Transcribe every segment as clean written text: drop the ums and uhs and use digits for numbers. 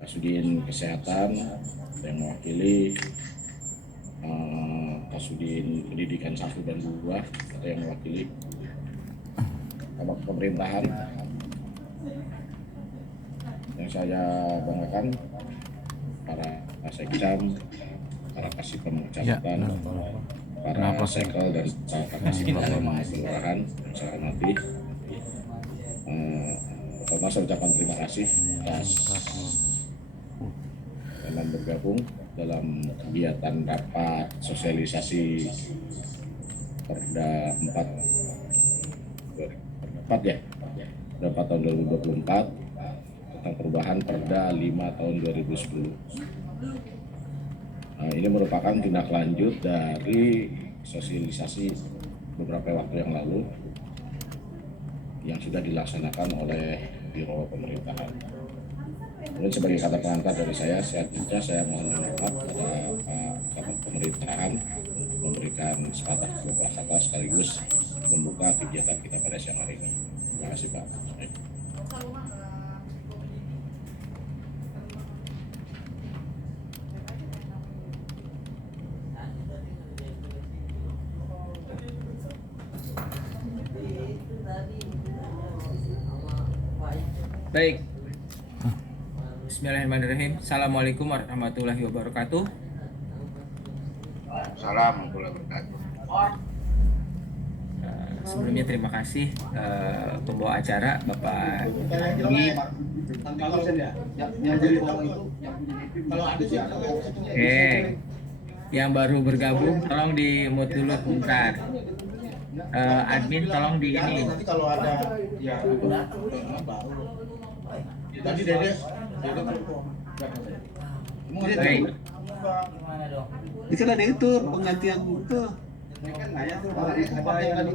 Kasudin Kesehatan yang mewakili, Kasudin Pendidikan 1 dan 2 atau yang mewakili pemerintahan. Yang saya banggakan para sekjam, para kasipem kecamatan, para sekel dan para kasipem kelurahan yang saya hormati. Pertama saya ucapkan terima kasih atas teman bergabung dalam kegiatan rapat sosialisasi Perda 4 ya, Perda 4 tahun 2024 tentang perubahan Perda 5 tahun 2010. Ini merupakan tindak lanjut dari sosialisasi beberapa waktu yang lalu yang sudah dilaksanakan oleh Biro Pemerintahan. Kemudian sebagai kata pengantar dari saya mohon maaf pada Kabak Pemerintahan memberikan sepatah beberapa kata sekaligus membuka kegiatan kita pada siang hari ini. Terima kasih Pak. Baik. Bismillahirrahmanirrahim. Assalamualaikum warahmatullahi wabarakatuh. Assalamualaikum warahmatullahi wabarakatuh. Sebelumnya terima kasih pembawa acara Bapak Dwi. Oke. Yang baru bergabung tolong di mute dulu bentar. Admin tolong di ini. Nanti kalau ada ya baru. Tadi Dede Baik. Ini kan ada itu penggantian itu. Ini kan nggak ya tuh ada yang tadi.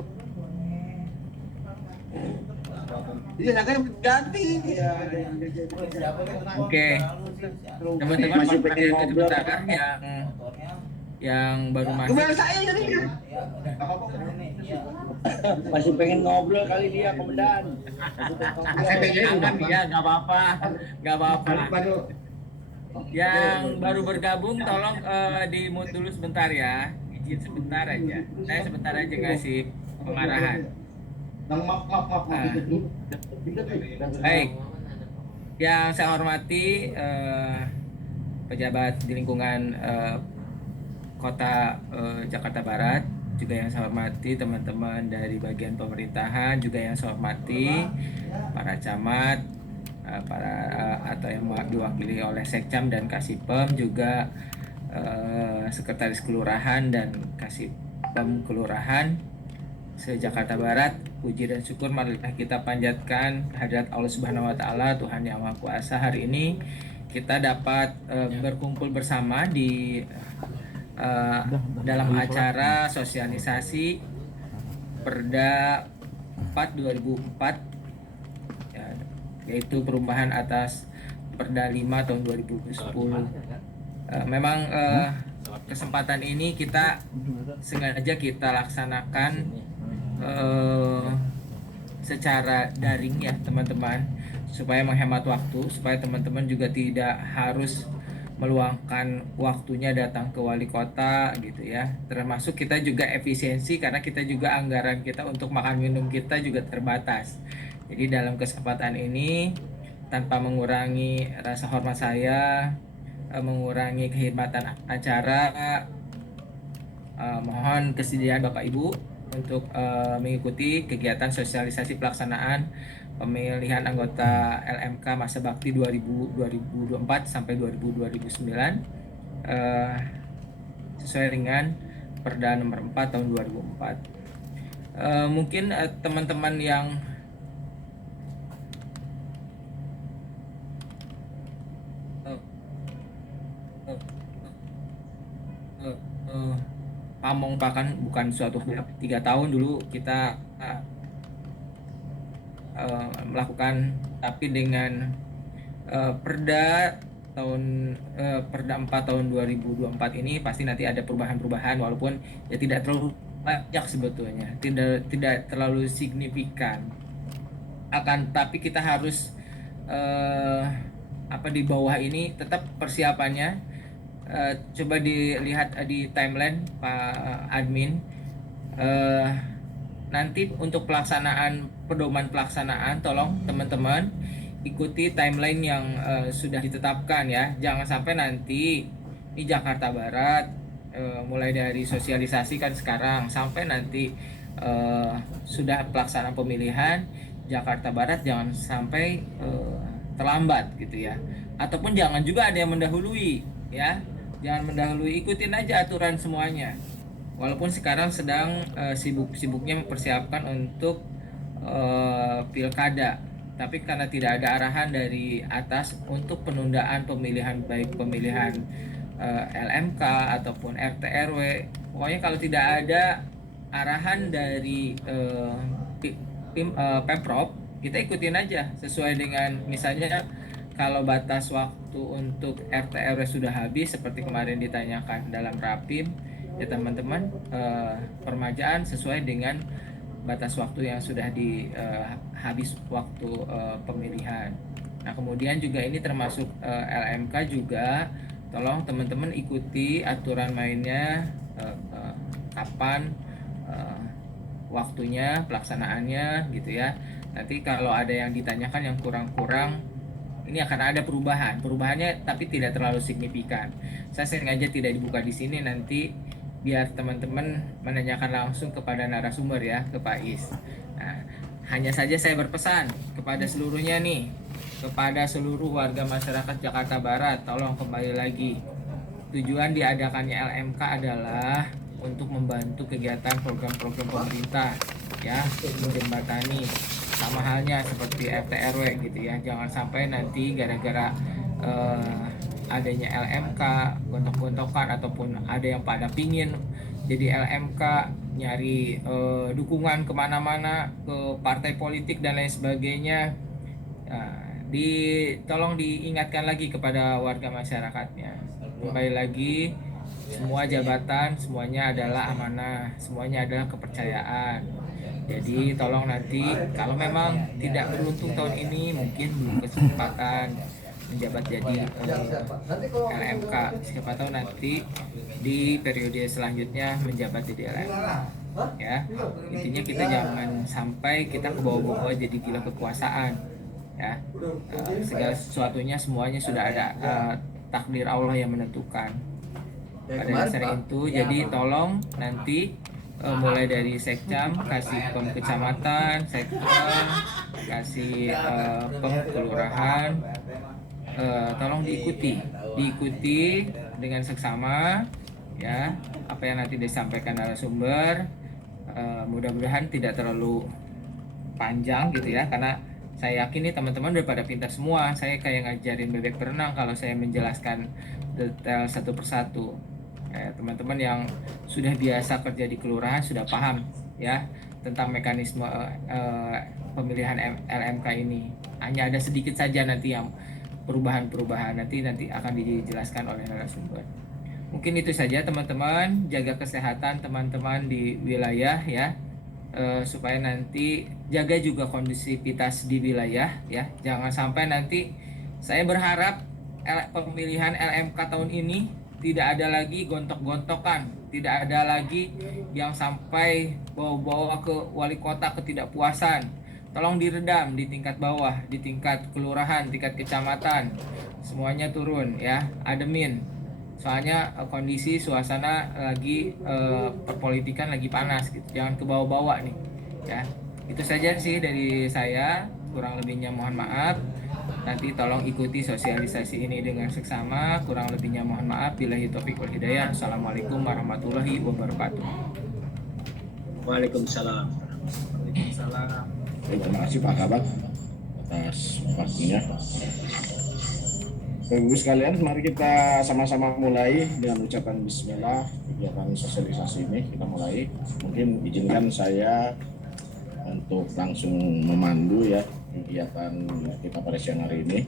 Iya, kan ganti. Iya, ada yang Oke. Teman-teman masih pengen ngobrol yang baru masuk. Kembali saya jadi. Masih pengen ngobrol kali dia, Komandan. Jangan ya, nggak apa-apa. Yang baru bergabung tolong di mute dulu sebentar ya, izin sebentar aja. Saya sebentar aja ngasih pengarahan. Baik, yang saya hormati pejabat di lingkungan Kota Jakarta Barat, juga yang saya hormati teman-teman dari bagian pemerintahan, juga yang saya hormati para camat, atau yang diwakili oleh Sekcam dan Kasipem, juga Sekretaris Kelurahan dan Kasipem Kelurahan se-Jakarta Barat. Puji dan syukur marilah kita panjatkan kehadirat Allah Subhanahu wa taala, Tuhan Yang Maha Kuasa. Hari ini kita dapat berkumpul bersama di dalam acara sosialisasi Perda 4 2004 ya, yaitu perubahan atas Perda 5 tahun 2010. Memang kesempatan ini kita sengaja kita laksanakan secara daring ya teman-teman, supaya menghemat waktu, supaya teman-teman juga tidak harus meluangkan waktunya datang ke wali kota gitu ya. Termasuk kita juga efisiensi karena kita juga anggaran kita untuk makan minum kita juga terbatas. Jadi dalam kesempatan ini tanpa mengurangi rasa hormat saya, mengurangi kehormatan acara, mohon kesediaan Bapak Ibu untuk mengikuti kegiatan sosialisasi pelaksanaan pemilihan anggota LMK masa bakti 2024 sampai 2029 sesuai dengan Perda nomor 4 tahun 2004. Mungkin teman-teman yang pamong bahkan bukan suatu 3 tahun dulu kita melakukan, tapi dengan Perda 4 tahun 2024 ini pasti nanti ada perubahan-perubahan, walaupun ya tidak terlalu banyak sebetulnya, tidak terlalu signifikan. Akan tapi kita harus apa di bawah ini tetap persiapannya. Coba dilihat di timeline Pak Admin. Eh, Nanti untuk pelaksanaan pedoman pelaksanaan, tolong teman-teman ikuti timeline yang sudah ditetapkan ya. Jangan sampai nanti di Jakarta Barat mulai dari sosialisasi kan sekarang sampai nanti sudah pelaksanaan pemilihan Jakarta Barat, jangan sampai terlambat gitu ya. Ataupun jangan juga ada yang mendahului ya. Jangan mendahului, ikutin aja aturan semuanya. Walaupun sekarang sedang sibuk-sibuknya mempersiapkan untuk pilkada, tapi karena tidak ada arahan dari atas untuk penundaan pemilihan, baik pemilihan LMK ataupun RT RW, pokoknya kalau tidak ada arahan dari Pemprov, kita ikutin aja sesuai dengan, misalnya kalau batas waktu untuk RT RW sudah habis seperti kemarin ditanyakan dalam Rapim, ya teman-teman, permajaan sesuai dengan batas waktu yang sudah habis waktu pemilihan. Nah kemudian juga ini termasuk LMK juga, tolong teman-teman ikuti aturan mainnya, kapan waktunya pelaksanaannya gitu ya. Nanti kalau ada yang ditanyakan yang kurang-kurang, ini akan ada perubahannya tapi tidak terlalu signifikan. Saya sengaja tidak dibuka di sini, nanti biar teman-teman menanyakan langsung kepada narasumber ya, ke Pak Is. Nah, hanya saja saya berpesan kepada seluruhnya nih, kepada seluruh warga masyarakat Jakarta Barat, tolong kembali lagi, tujuan diadakannya LMK adalah untuk membantu kegiatan program-program pemerintah ya, menjembatani, sama halnya seperti RT RW gitu ya. Jangan sampai nanti gara-gara adanya LMK gontok-gontokan, ataupun ada yang pada pingin jadi LMK nyari dukungan kemana-mana ke partai politik dan lain sebagainya. Nah, tolong diingatkan lagi kepada warga masyarakatnya, kembali lagi, semua jabatan semuanya adalah amanah, semuanya adalah kepercayaan. Jadi tolong nanti kalau memang tidak beruntung tahun ini, mungkin belum kesempatan menjabat jadi LMK, siapa tahu nanti di periode selanjutnya menjabat jadi LMK ya. Intinya kita jangan sampai kita ke bawah-bawah jadi gila kekuasaan ya. Segala sesuatunya semuanya sudah ada takdir Allah yang menentukan pada dasar itu. Jadi tolong nanti mulai dari sekcam kasih pem kecamatan, sektor kasih pem kelurahan, tolong diikuti dengan seksama ya, apa yang nanti disampaikan narasumber. Mudah-mudahan tidak terlalu panjang gitu ya, karena saya yakin nih teman-teman udah pada pintar semua. Saya kayak ngajarin bebek berenang kalau saya menjelaskan detail satu persatu. Teman-teman yang sudah biasa kerja di kelurahan sudah paham ya tentang mekanisme pemilihan LMK ini. Hanya ada sedikit saja nanti yang perubahan-perubahan, nanti akan dijelaskan oleh narasumber. Mungkin itu saja teman-teman, jaga kesehatan teman-teman di wilayah ya, supaya nanti jaga juga kondusivitas di wilayah ya. Jangan sampai nanti, saya berharap pemilihan LMK tahun ini tidak ada lagi gontok-gontokan, tidak ada lagi yang sampai bawa-bawa ke wali kota ketidakpuasan. Tolong diredam di tingkat bawah, di tingkat kelurahan, tingkat kecamatan, semuanya turun ya, ademin. Soalnya kondisi suasana lagi perpolitikan lagi panas gitu, jangan ke bawah-bawah nih ya. Itu saja sih dari saya, kurang lebihnya mohon maaf. Nanti tolong ikuti sosialisasi ini dengan seksama, kurang lebihnya mohon maaf. Billahi taufiq wal hidayah. Assalamualaikum warahmatullahi wabarakatuh. Waalaikumsalam. Terima kasih Pak Kabak atas waktunya. Ibu sekalian, mari kita sama-sama mulai dengan ucapan bismillah. Kegiatan sosialisasi ini kita mulai. Mungkin izinkan saya untuk langsung memandu ya kegiatan kita pada siang hari ini.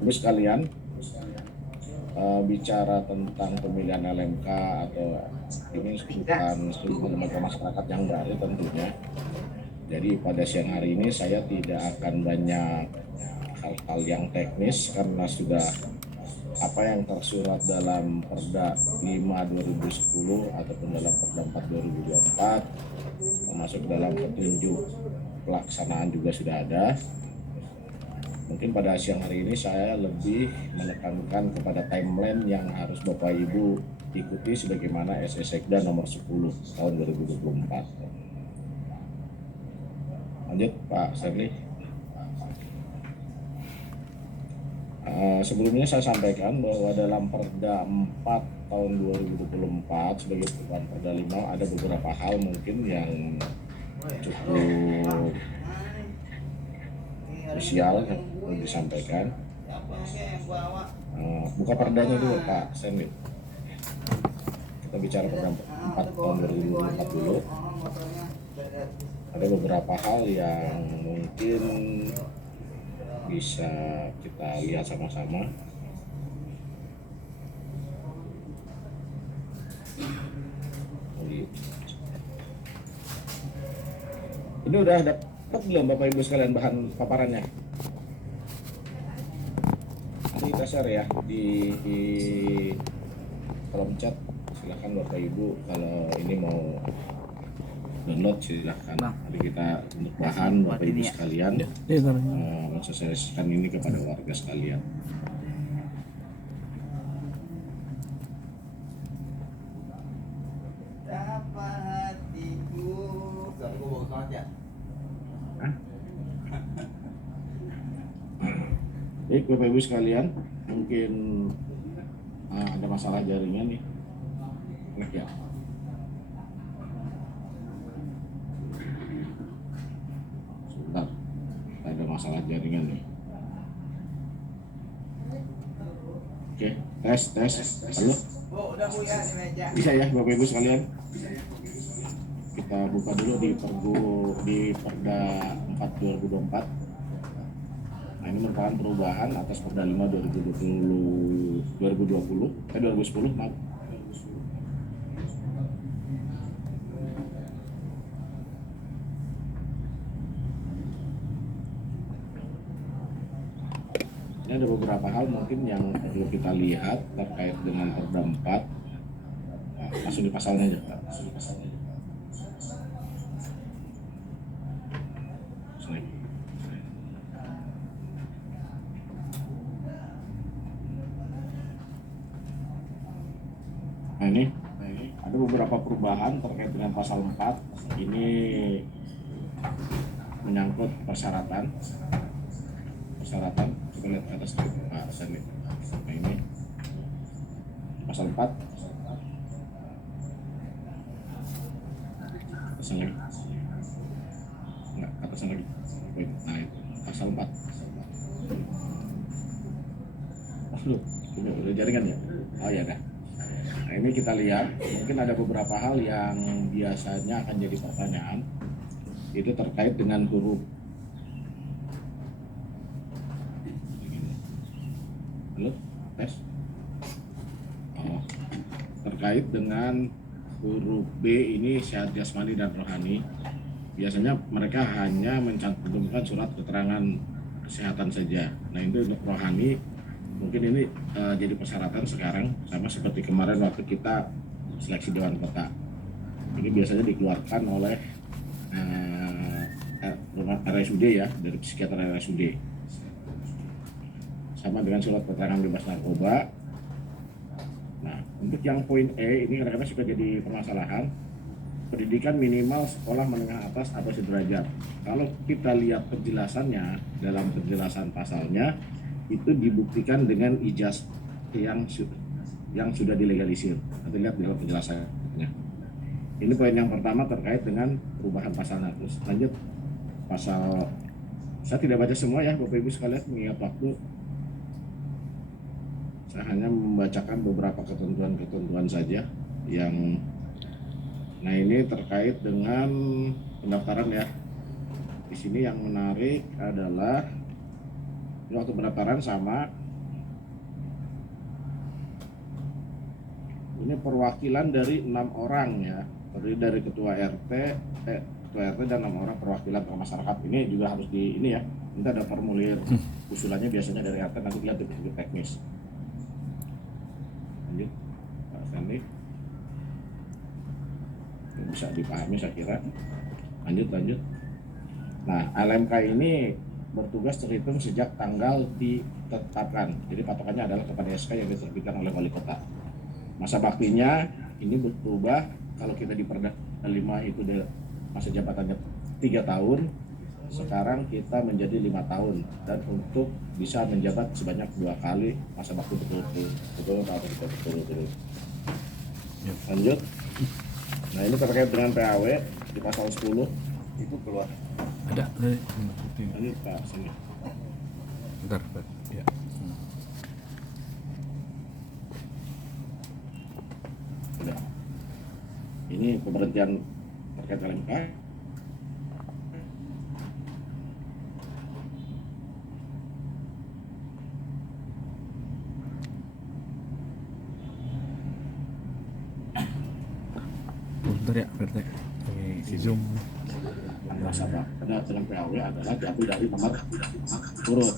Ibu sekalian, bicara tentang pemilihan LMK atau ini bukan seluruh lembaga masyarakat yang baru tentunya. Jadi pada siang hari ini saya tidak akan banyak hal-hal yang teknis karena sudah apa yang tersurat dalam Perda 5 2010 ataupun dalam Perda 4 2024 termasuk dalam petunjuk pelaksanaan juga sudah ada. Mungkin pada siang hari ini saya lebih menekankan kepada timeline yang harus Bapak Ibu ikuti sebagaimana SE Sekda nomor 10 tahun 2024. Lanjut Pak Serli. Sebelumnya saya sampaikan bahwa dalam Perda 4 tahun 2024 sebagai perubahan Perda 5 ada beberapa hal mungkin yang cukup krusial yang perlu disampaikan. Buka perdanya dulu Pak Serli. Kita bicara Perda 4 tahun 2024 dulu. Ada beberapa hal yang mungkin bisa kita lihat sama-sama. Ini udah dapat belum Bapak Ibu sekalian bahan paparannya? Nanti kita share ya di kolom chat. Silakan Bapak Ibu kalau ini mau download silahkan. Jadi kita untuk bahan Bapak Ibu sekalian mensosialisasikan ini kepada warga sekalian. Baik Bapak Ibu sekalian, mungkin ada masalah jaringan nih. Nah, ya. Sebentar, ada masalah jaringan nih. Oke, tes. Halo? Bisa ya Bapak Ibu sekalian? Kita buka dulu di Perda 4 2024. Nah, ini merupakan perubahan atas Perda 5 2010, maaf. Ini ada beberapa hal mungkin yang perlu kita lihat terkait dengan Perda 4. Nah, langsung di pasalnya aja Pak. Nah ini ada beberapa perubahan terkait dengan pasal 4. Ini menyangkut persyaratan. Kita lihat ke atas Pak Sani. Nah ini pasal 4. Atasnya lagi. Enggak, atasnya lagi. Nah itu pasal 4. Udah jaringan ya? Oh ya dah. Nah ini kita lihat, mungkin ada beberapa hal yang biasanya akan jadi pertanyaan. Itu terkait dengan huruf. Halo, tes. Oh, terkait dengan huruf B ini syarat jasmani dan rohani. Biasanya mereka hanya mencantumkan surat keterangan kesehatan saja. Nah itu untuk rohani. Mungkin ini jadi persyaratan sekarang sama seperti kemarin waktu kita seleksi Dewan Kota. Ini biasanya dikeluarkan oleh rumah RSUD ya, dari psikiater RSUD. Sama dengan surat keterangan bebas narkoba. Nah, untuk yang poin E ini kadang-kadang suka jadi permasalahan. Pendidikan minimal sekolah menengah atas atau sederajat. Kalau kita lihat penjelasannya dalam penjelasan pasalnya, itu dibuktikan dengan ijazah yang sudah dilegalisir. Nanti lihat dalam penjelasannya. Ini poin yang pertama terkait dengan perubahan pasalnya. Terus lanjut pasal, saya tidak baca semua ya Bapak Ibu sekalian mengingat waktu. Saya hanya membacakan beberapa ketentuan-ketentuan saja yang, nah ini terkait dengan pendaftaran ya. Di sini yang menarik adalah waktu pendaftaran sama ini perwakilan dari 6 orang ya, terdiri dari ketua RT dan 6 orang perwakilan tokoh masyarakat. Ini juga harus di ini ya, nanti ada formulir usulannya biasanya dari RT, nanti lihat di teknis. Lanjut Pak Stanley, bisa dipahami saya kira. Lanjut. Nah, LMK ini bertugas terhitung sejak tanggal ditetapkan. Jadi patokannya adalah kepada SK yang diterbitkan oleh wali kota. Masa baktinya ini berubah. Kalau kita di Perda 5 itu masa jabatannya 3 tahun, sekarang kita menjadi 5 tahun, dan untuk bisa menjabat sebanyak 2 kali masa bakti berturut-turut. Lanjut. Nah, ini terkait dengan PAW di pasal 10 itu keluar. Ada. Ini Pak sini. Bentar, Pak. Ya. Udah. Ini pemberhentian terkait LMK. Bentar ya, Pak. Si Zoom. Nasabah dalam PAW adalah diambil dari nomor urut.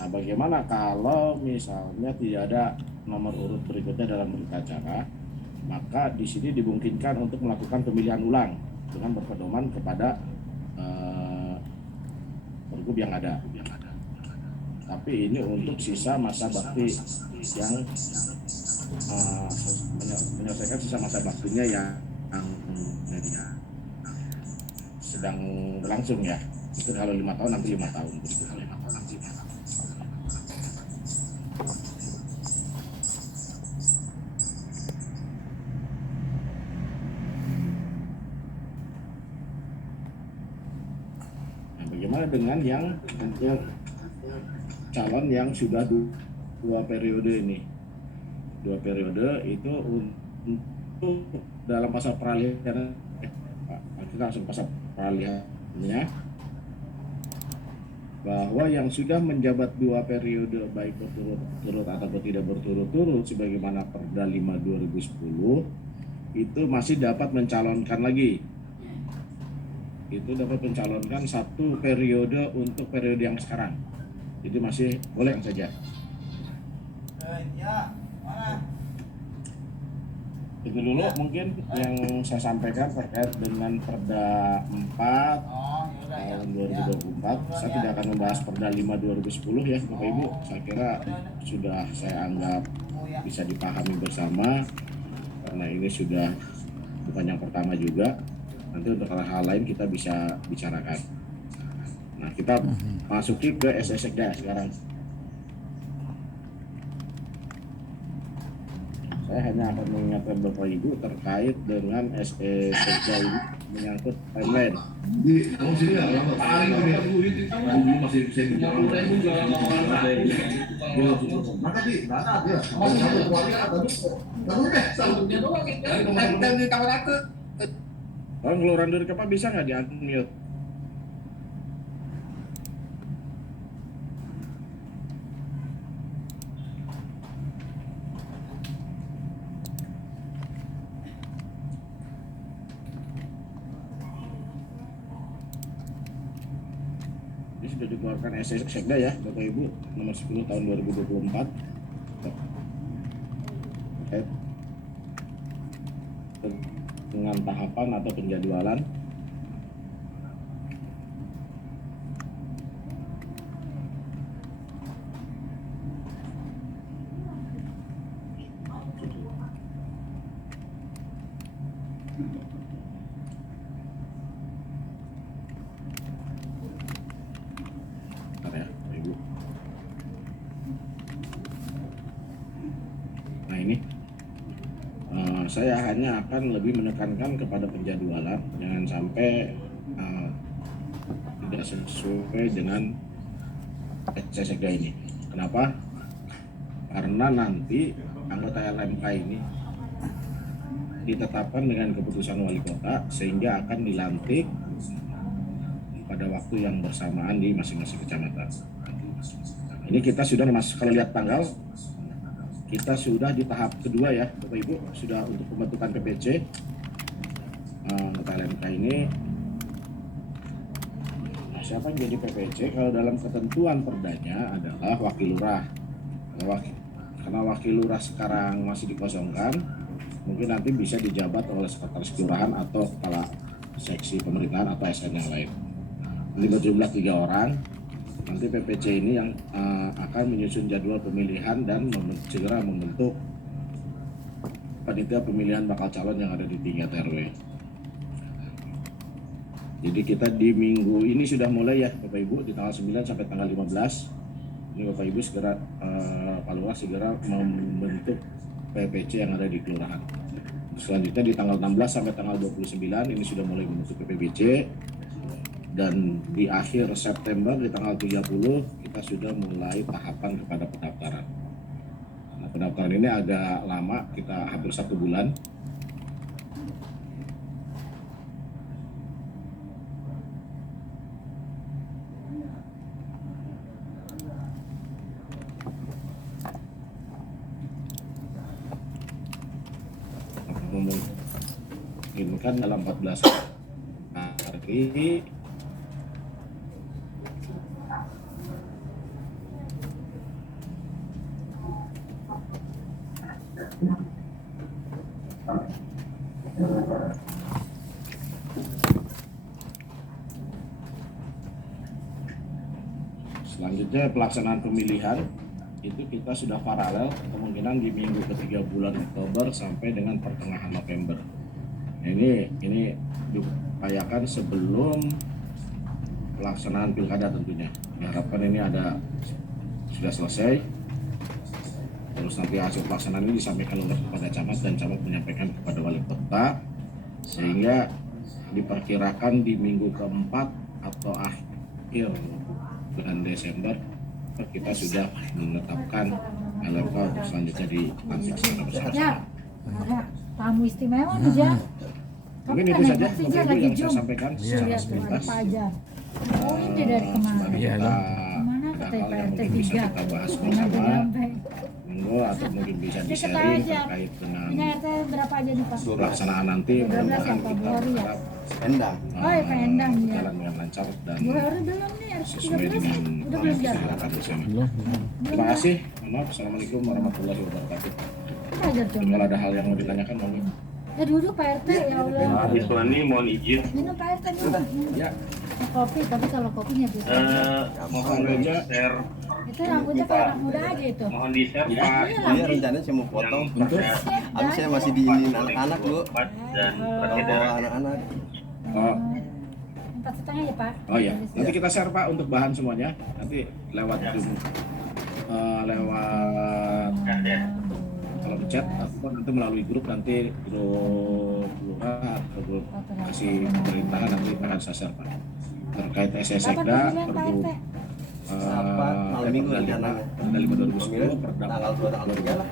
Nah, bagaimana kalau misalnya tidak ada nomor urut berikutnya dalam berita acara, maka di sini dimungkinkan untuk melakukan pemilihan ulang dengan berpedoman kepada pergub yang ada. Tapi ini untuk sisa masa bakti yang menyelesaikan sisa masa baktinya yang sedang berlangsung ya. Itu kalau 5 tahun nanti 5 tahun. Nah, bagaimana dengan yang untuk calon yang sudah 2 periode ini? 2 periode itu untuk dalam masa peralihan. Kita langsung pasal peralihannya, bahwa yang sudah menjabat 2 periode baik berturut-turut atau tidak berturut-turut sebagaimana Perda 5 2010 itu masih dapat mencalonkan lagi. Itu dapat mencalonkan 1 periode untuk periode yang sekarang. Jadi masih boleh saja. Itu dulu mungkin yang saya sampaikan terkait dengan Perda 4 tahun 2024. Saya tidak akan membahas Perda 5 2010 ya Bapak Ibu. Saya kira sudah saya anggap bisa dipahami bersama, karena ini sudah bukan yang pertama juga. Nanti untuk hal-hal lain kita bisa bicarakan. Nah, kita masuki ke SSekda sekarang. Saya hanya akan mengingatkan Bapak Ibu terkait dengan SSekda ini menyangkut timeline. Kamu sini ya, lama paling ini masih bisa bicara. Maka di mana dia? Masih satu keluarga tadi. Kamu deh, salutnya doang kita. Dan di kamar aku. Kalau ngeluaran dari kapal bisa nggak di-unmute? Ini sudah dikeluarkan SSekda ya Bapak Ibu nomor 10 tahun 2024 terkait dengan tahapan atau penjadwalan ya Bapak Ibu. Nah ini saya hanya akan lebih menekankan kepada penjadwalan, jangan sampai tidak sesuai dengan SSekda ini. Kenapa? Karena nanti anggota LMK ini ditetapkan dengan keputusan wali kota sehingga akan dilantik pada waktu yang bersamaan di masing-masing kecamatan. Ini kita sudah masuk, kalau lihat tanggal kita sudah di tahap kedua ya Bapak Ibu, sudah untuk pembentukan PPC anggota LMK ini. Nah, siapa yang jadi PPC? Kalau dalam ketentuan perdanya adalah wakil lurah. Karena wakil lurah sekarang masih dikosongkan, mungkin nanti bisa dijabat oleh sekretaris kelurahan atau kepala seksi pemerintahan atau SN yang lain. Ini berjumlah 3 orang. Nanti PPC ini yang akan menyusun jadwal pemilihan dan segera membentuk panitia pemilihan bakal calon yang ada di tingkat RW. Jadi kita di minggu ini sudah mulai ya Bapak Ibu, di tanggal 9 sampai tanggal 15. Ini Bapak Ibu segera Pak Lurah segera membentuk PPC yang ada di kelurahan. Selanjutnya di tanggal 16 sampai tanggal 29 ini sudah mulai membentuk PPC, dan di akhir September di tanggal 30 kita sudah mulai tahapan kepada pendaftaran. Nah, pendaftaran ini agak lama, kita hampir 1 bulan. Memungkinkan dalam 14 hari selanjutnya pelaksanaan pemilihan itu kita sudah paralel, kemungkinan di minggu ketiga bulan Oktober sampai dengan pertengahan November. Nah, ini diupayakan sebelum pelaksanaan pilkada tentunya. Diharapkan ini sudah selesai. Terus nanti hasil pelaksanaan ini disampaikan oleh kepada camat dan camat menyampaikan kepada wali kota, sehingga diperkirakan di minggu keempat atau akhir bulan Desember kita sudah menetapkan LMK untuk selanjutnya dilantik secara bersama. Ya, ada tamu istimewa nih ya. Mungkin itu saja Bapak Ibu yang saya sampaikan secara sepintas. Oh, ini dari kemarin. Iya, Kemana Ada kata hal yang PRT mungkin bisa 3? kita bahas Kemana bersama, sampai? monggo, atau mungkin bisa Dia di-sharing kata aja. terkait dengan Ini RT berapa aja nih Pak? pelaksanaan nanti. 12 Mudah-mudahan ya, kita Februari ya? berharap Endang. Oh, ya, Pak Endang, ya. jalan dengan lancar dan Baru belum nih RT sesuai 13 dengan udah belum jalan. kesepakatan bersama. Belum. Terima kasih. Maaf. Assalamualaikum warahmatullahi wabarakatuh. Ajar Dan kalau ada hal yang mau ditanyakan, monggo. Ya duduk Pak RT ya Allah. Habis ini mohon izin. Minum Pak RT minum. Ya, Kopi, tapi kalau kopinya bisa. mohon meja. Share, Itu rambutnya kayak anak muda aja itu. mohon di share Ya, Pak. Iya, rencananya saya mau potong. Untuk Habis saya masih diinin anak-anak bu. Dan Bawa anak-anak. oh, 4,5 ya Pak? oh ya, nanti kita share Pak untuk bahan semuanya. Nanti lewat Zoom, lewat kalau di chat atau nanti melalui grup, nanti grup lurah atau grup kasih pemerintahan nanti akan saya share Pak. Terkait SSK, Kapan pemilihan Pak pergub RT? Sapat, malam minggu rencananya. Perda 5 2010, Perda Tanggal 2 tanggal 3 lah.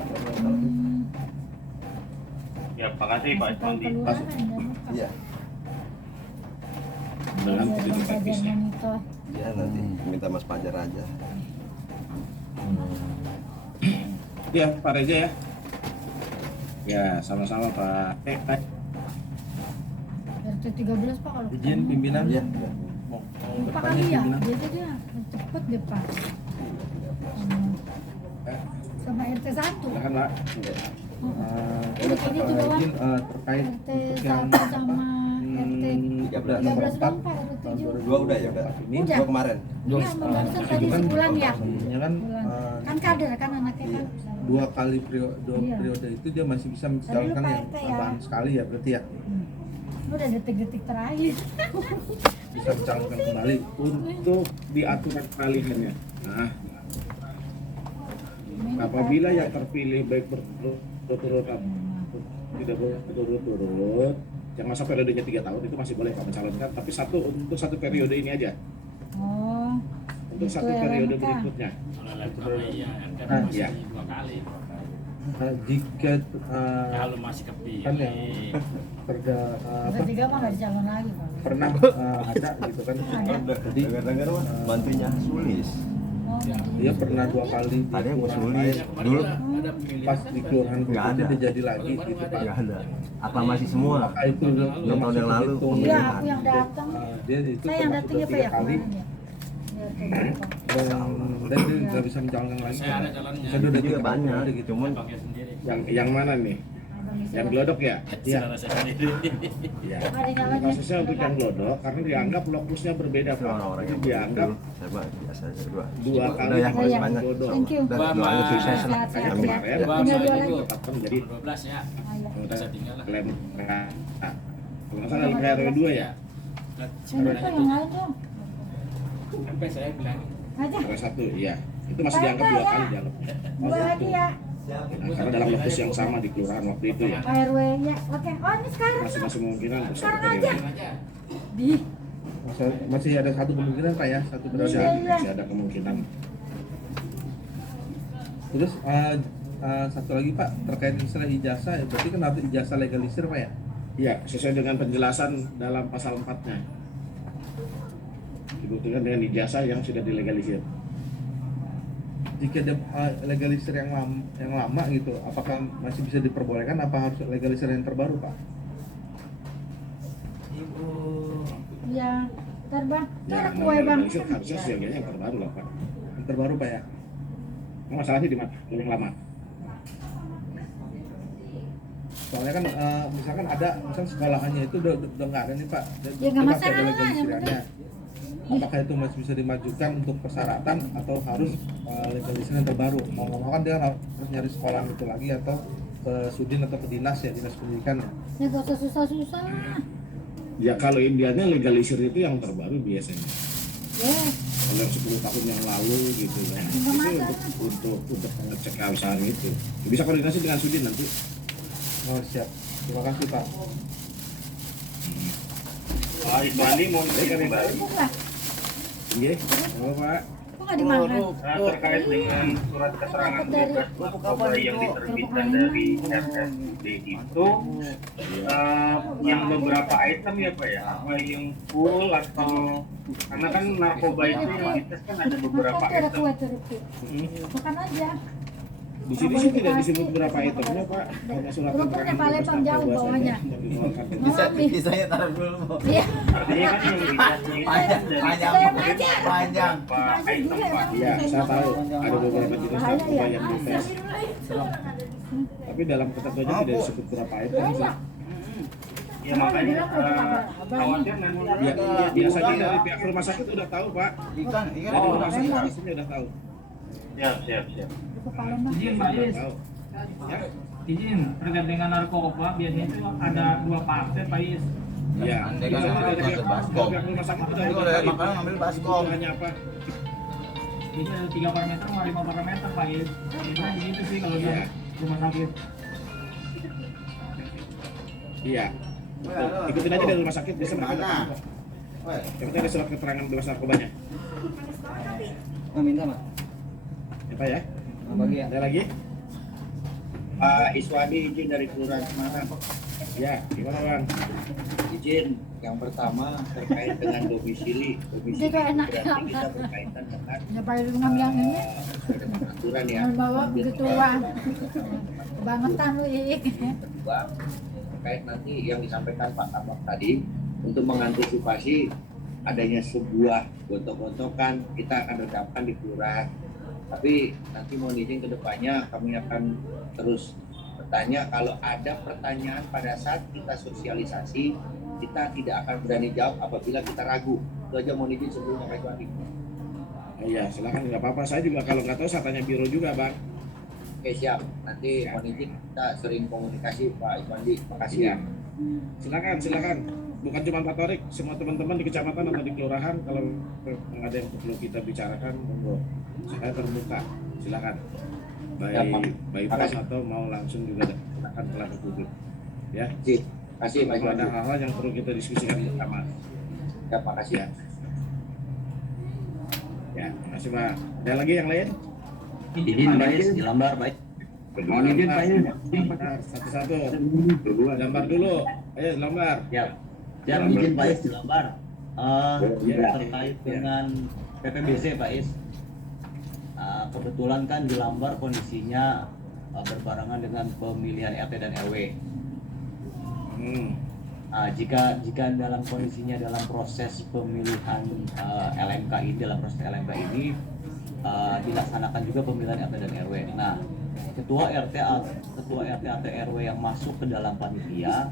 Ya, makasih Pak Tahu Ismandi. kelurahan dan buka. Iya. dengan Biar titik Bang Fajar teknisnya. monitor. Iya nanti minta Mas Fajar aja. Ya, Pak Reza ya. Ya, sama-sama Pak. RT 13 Pak kalau Izin ketemu. pimpinan. Iya. Mau Lupa bertanya kali ya, pimpinan. biasa dia cepet deh Pak. Hmm. Sama RT 1. Silakan Pak. Udah ini itu doang. Izin terkait RT untuk yang 1 sama RT 13. 13 doang Pak, RT 7. 2 udah ya udah. ini Udah. 2 kemarin. Iya, barusan tadi sebulan ya. Ini kan Bulan. Kan kader kan anaknya kan. 2 kali periode Iya. periode itu dia masih bisa mencalonkan Pak yang RT ya. tambahan sekali ya berarti ya Udah detik-detik terakhir. bisa mencalonkan kembali. Untuk di aturan pengalihannya. Nah, apabila yang terpilih baik berturut-turut atau tidak berturut-turut, yang masa periodenya 3 tahun itu masih boleh Pak mencalonkan, tapi untuk satu periode ini aja, Oh. untuk Itu satu ya, periode LMK. berikutnya. Nah, Ya, jika Kalau masih kan kepilih. yang perda Udah 3 mah nggak dicalon lagi Pak. pernah ada gitu kan jadi Dengar-dengar Mas, bantunya Sulis. Oh, nanti dia pernah 2 kali di Tadi yang kelurahan Sulis. lain. Dulu Pas di kelurahan Nggak berikutnya ada. dia jadi lagi gitu Pak. enggak ada. Aklamasi semua. Maka itu udah Tahun yang lalu. dihitung. Iya, aku yang datang. Dia itu Saya yang termasuk datang ya Pak 3 ya kali kemarin ya. dan dia nggak bisa mencalonkan lagi. Saya udah juga banyak gitu. cuman Yang mana nih? Yang Glodok ya? Iya. Ya. Ada jalannya. Kasusnya untuk yang Glodok karena dianggap lokusnya berbeda Pak. orang-orang Jadi yang dianggap saya mah biasa aja dua. dua kali Udah ya, Oh, iya. banyak. Glodok. Thank you. Dan doanya sukses lah. Sehat-sehat Yang ya. kemarin Tinggal dua lagi. ditetapkan jadi 12 ya. klaim kalau nggak salah dalam RW 2 ya? Yang itu yang lain dong. Sampai saya bilang Aja. RW 1, iya. Itu masih dianggap dua kali dianggap. Dua lagi ya. Nah, karena dalam lokus yang sama di kelurahan waktu itu ya. RW ya. Oke. Oh ini sekarang. Masih kemungkinan untuk Sekarang satu aja. periode. Di. Masih ada satu kemungkinan Pak ya, satu periode. Masih ada kemungkinan. Terus satu lagi Pak terkait istilah ijazah, ya, berarti kan harus ijazah legalisir Pak ya? Iya, sesuai dengan penjelasan dalam pasal 4-nya. Dibuktikan dengan ijazah yang sudah dilegalisir. Jika ada legalisir yang lama gitu, apakah masih bisa diperbolehkan? Apa harus legalisir yang terbaru Pak? Ya. Ntar bang. Ya, Ntar kue bang. legalisir harusnya siaganya yang terbaru lah Pak. Yang terbaru Pak ya? Masalahnya di mana? Yang lama. Soalnya kan misalkan ada sekolahannya itu udah nggak ada nih Pak. Ya, nggak Masih ada masalah, legalisirnya. Apakah itu masih bisa dimajukan untuk persyaratan atau harus legalisir yang terbaru? Mau nggak mau kan dia harus nyari sekolah itu lagi atau ke Sudin atau ke dinas ya, dinas pendidikan ya. Ya gak usah susah-susah. Ya kalau impiannya legalisir itu yang terbaru biasanya. Yes. Kalau yang 10 tahun yang lalu gitu ya. Itu masalah. untuk mengecek keabsahan itu. Bisa koordinasi dengan Sudin nanti. Oh siap. Terima kasih Pak. Pak Iswandi mau izin kembali. Empuk lah. Iya, halo Pak. Kok gak dimakan? Nah, terkait dengan surat keterangan bebas narkoba yang diterbitkan dari RSUD itu yang beberapa item ya Pak ya, apa yang full atau karena kan narkoba itu yang dites kan ada beberapa Makan tuh ada item. kue tuh Rifki. Makan aja. Di sini sih tidak disebut berapa itemnya Pak, hanya surat Kerupuknya keterangan Pak bebas Lepam jauh narkoba bawahnya. saja yang dikeluarkan. Bisa, Kisahnya taruh dulu. Iya. Artinya kan yang dikasih itu dari Panjang. beberapa item Pak. Iya, saya tahu ada beberapa jenis Bahaya narkoba ya. yang dites. Tapi dalam ketentuannya tidak disebut berapa item sih. Ya makanya khawatir memang Ya, biasanya dari pihak rumah sakit udah tahu Pak. Ikan Dari rumah sakit pastinya udah tahu. siap. Izin Pak Is, Tahu. Ya, izin terkait dengan narkoba biasanya itu ada 2 partai Pak Is. iya. Andai kan Biasanya dari masuk pihak baskom. rumah sakit udah Itu tahu. ada makanan ngambil baskom. Hanya apa? Jadi ada 3 parameter sama 5 parameter Pak Is. Biasanya begitu sih kalau di Iya. rumah sakit. Iya. Betul. Ikutin aja dari rumah sakit bisa mereka udah tahu kok. Yang penting ada surat keterangan bebas narkobanya. Oh, minta Pak. Apa ya? Bagi ya. Ada lagi? Pak Iswadi izin dari Kelurahan Semarang. Ya, gimana Bang? Izin yang pertama terkait dengan domisili. Dia kayak enak Berarti kita berkaitan dengan Ya Pak Irung ngambil yang ini. aturan ya. Jangan bawa begituan. Kebangetan lu Ik. Kedua, terkait nanti yang disampaikan Pak Kabak tadi untuk mengantisipasi adanya sebuah gontok-gontokan kita akan redamkan di kelurahan. Tapi nanti mohon izin ke depannya kami akan terus bertanya. Kalau ada pertanyaan pada saat kita sosialisasi, kita tidak akan berani jawab apabila kita ragu. Itu aja mohon izin sebelumnya Pak Iswandi. Iya, silakan nggak apa-apa. Saya juga kalau nggak tahu saya tanya biro juga Bang. Oke siap, nanti mohon izin kita sering komunikasi Pak Iswandi. Makasih ya. Silakan. Bukan cuma Pak Torik, semua teman-teman di kecamatan atau di kelurahan kalau ada yang perlu kita bicarakan, monggo. Saya terbuka. Silakan. Ya, Pak. Baik pos atau mau langsung juga silakan ke publik. Ya. Kasih Pak Kalau Iswandi. ada hal-hal yang perlu kita diskusikan bersama. Ya, makasih ya. Ya, makasih Pak. Ada lagi yang lain? Izin Pak Is, dilambar baik. Mohon izin Pak Is. Satu-satu. Gambar dulu. Ayo lambar. Ya. Siap izin Pak Is dilambar. Terkait dengan PPBC Pak Is. Kebetulan kan di Lambar kondisinya berbarengan dengan pemilihan RT dan RW. Jika dalam kondisinya dalam proses pemilihan LMK ini, dilaksanakan juga pemilihan RT dan RW. Nah, ketua RT atau RW yang masuk ke dalam panitia